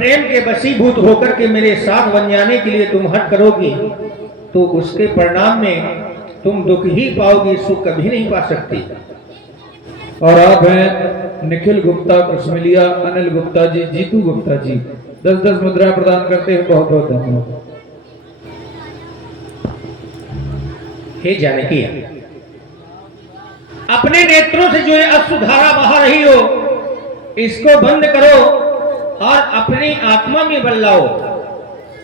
प्रेम के वशीभूत होकर के मेरे साथ बन जाने के लिए तुम हट करोगी तो उसके परिणाम में तुम दुख ही पाओगी, सुख कभी नहीं पा सकती। और आप हैं निखिल गुप्ता, कुशमिलिया, अनिल गुप्ता जी, जीतू गुप्ता जी 10-10 मुद्रा प्रदान करते हैं, बहुत बहुत धन्यवाद। हे जानकी, अपने नेत्रों से जो ये अश्रुधारा बहा रही हो इसको बंद करो और अपनी आत्मा में बल लाओ,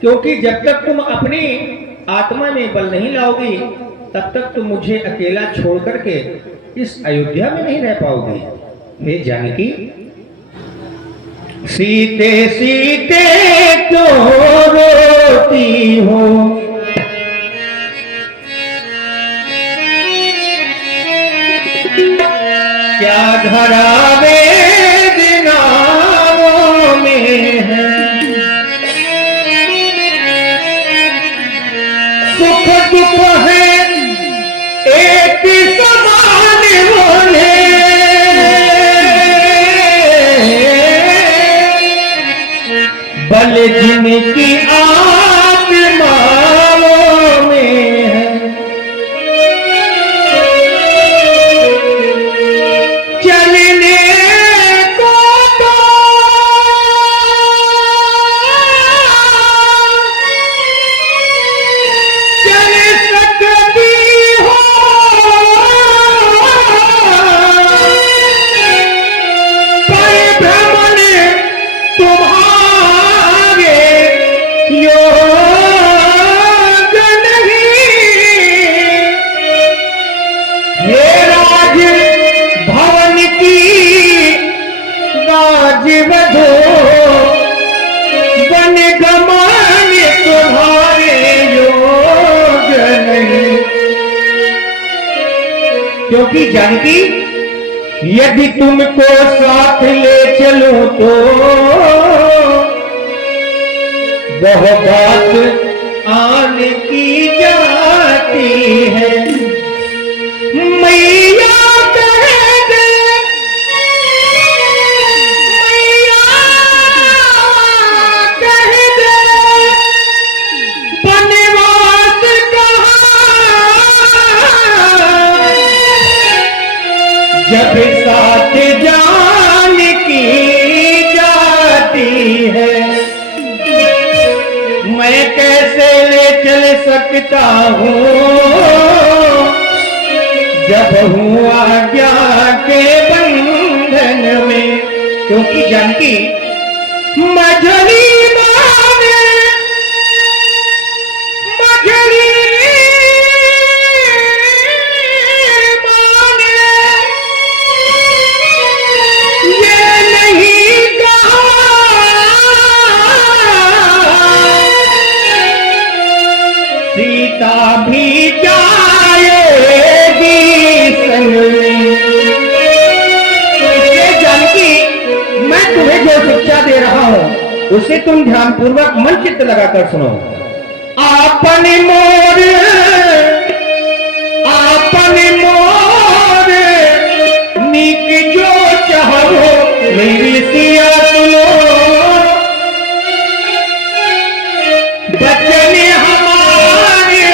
क्योंकि जब तक तुम अपनी आत्मा में बल नहीं लाओगी तब तक तुम मुझे अकेला छोड़ करके इस अयोध्या में नहीं रह पाओगी। हे जानकी, सीते सीते क्यों रोती हो, क्या धरा वेदनाओं में है, सुख दुख है एक समान होने, बल जिनकी आत्माओं में है, चलने को तो चल सकती हो, पर भ्रमण तुम्हारे योग नहीं। हे राज भवन की राजवधू, वन गमन तुम्हारे योग नहीं। क्योंकि जानकी, यदि तुमको साथ ले चलूं तो वह बात आन की जाती है। मैया कह दे, मैया कह दे, बनवास कहाँ, जब साथ जान की जाती है। मैं कैसे ले चल सकता हूँ जब हूँ आज्ञा के बंधन में। क्योंकि जानकी, मझली माने, मझली माने, ये नहीं कहा सीता भी जाएगी संग में। इसलिए जानकी, मैं तुम्हें जो शिक्षा दे रहा हूं उसे तुम ध्यानपूर्वक मन चित्त लगाकर सुनो। आपन मोर, आपन मोर, नीक जो चाहो मेरी सिया सुनो, बचन हमारे,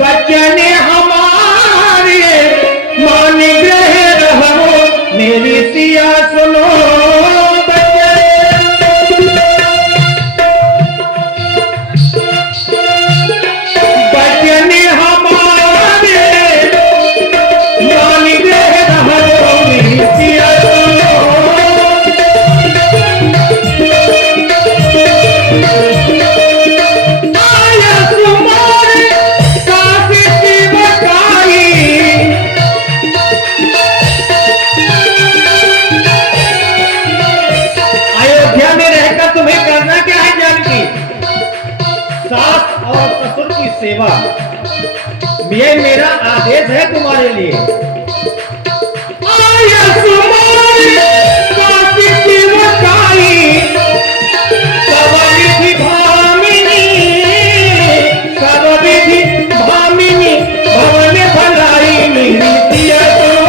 बचन हमारे, मान ग्रह रहो मेरी सिया सुनो, बचन हमारे, मान ग्रह रहो मेरी सिया सुनो। अयोध्या में रहकर तुम्हें करना क्या है जानकी? सास और ससुर की सेवा, ये मेरा आदेश है तुम्हारे लिए। सर्वविधि भामिनी, सर्वविधि भामिनी, भवन भलाई मेरी सिया सुनो।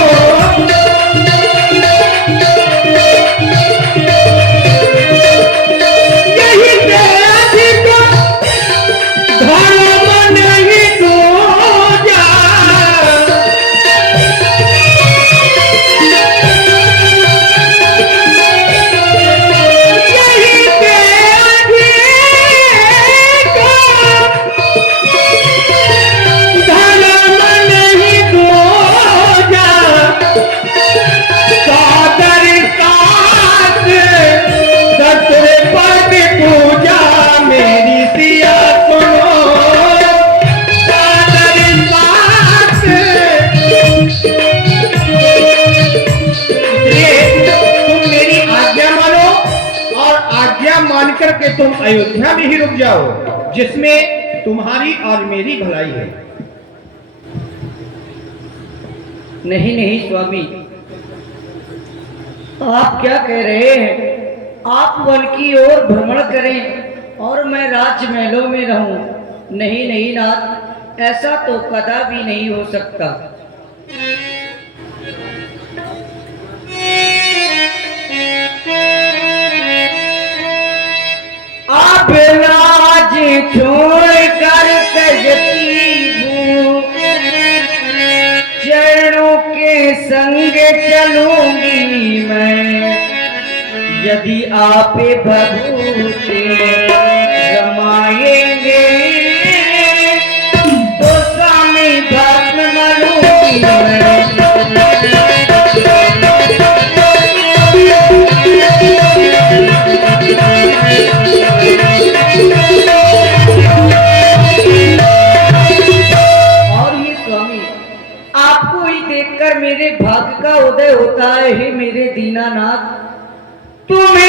आज्ञा मानकर के तुम अयोध्या में ही रुक जाओ, जिसमें तुम्हारी और मेरी भलाई है। नहीं नहीं स्वामी, आप क्या कह रहे हैं? आप वन की ओर भ्रमण करें और मैं राजमहलों में रहूं? नहीं नहीं नाथ, ऐसा तो कदापि नहीं हो सकता। आप राज छोड़ कर चरणों के संग चलूंगी मैं, यदि आप भभूति रमाएंगे तो स्वामी भस्म मलूंगी मैं। और ये स्वामी, आपको ही देखकर मेरे भाग्य का उदय होता है। हे मेरे दीनानाथ, तुम्हें